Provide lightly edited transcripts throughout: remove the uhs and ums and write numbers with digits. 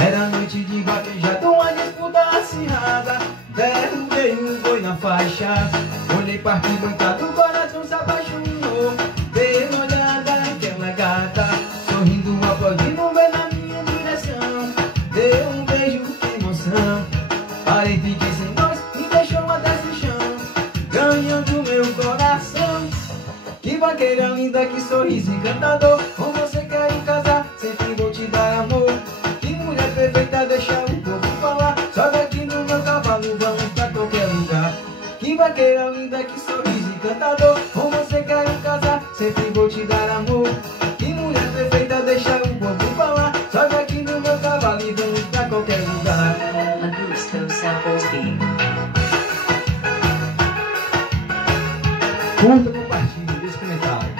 Era noite de vaquejada, uma disputa acirrada. Derrubei um boi na faixa. Olhei para arquibancada, o coração se apaixonou. Dei uma olhada naquela gata, sorrindo, aplaudindo, veio na minha direção. Deu um beijo, que emoção. Parei, fiquei sem voz, me deixou até sem chão, ganhando meu coração. Que vaqueira linda, que sorriso encantador. Com você quero casar, sempre vou te dar amor. Que mulher perfeita, deixa o povo falar. Sobe aqui no meu cavalo, vamos pra qualquer lugar. Que vaqueira linda, que sorriso encantador. Com você quero casar, sempre vou te dar amor. Que mulher perfeita, deixa o povo falar. Sobe aqui no meu cavalo e vamos pra qualquer lugar. Augusto Samples Beat. Curta, compartilhe, deixa comentário.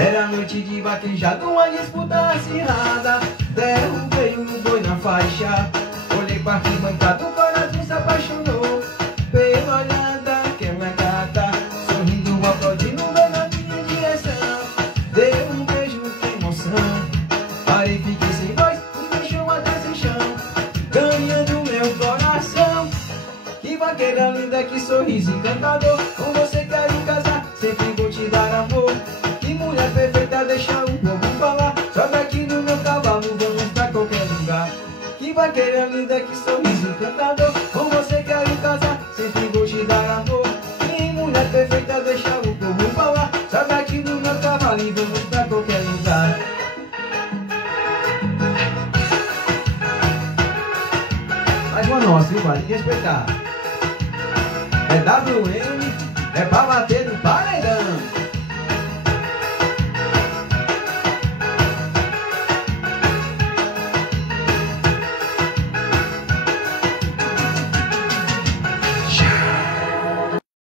Era noite de vaquejada, uma disputa acirrada. Derrubei um boi na faixa. Olhei para arquibancada, o coração se apaixonou. Pela olhada, aquela gata, sorrindo, aplaudindo, veio na minha direção. Deu um beijo, que emoção. Parei, fiquei sem voz, me deixou até sem chão, ganhando meu coração. Que vaqueira linda, que sorriso encantador. Com você quero casar, sempre vou te dar amor. Que mulher perfeita, deixa o povo falar. Sobe aqui no meu cavalo, vamos pra qualquer lugar. Que vaqueira linda, que sorriso encantador. Com você quero casar, sempre vou te dar amor. Que mulher perfeita, deixa o povo falar. Sobe aqui no meu cavalo e vamos pra qualquer lugar. Mais uma nossa, viu, vale respeitar. É WM, é pra bater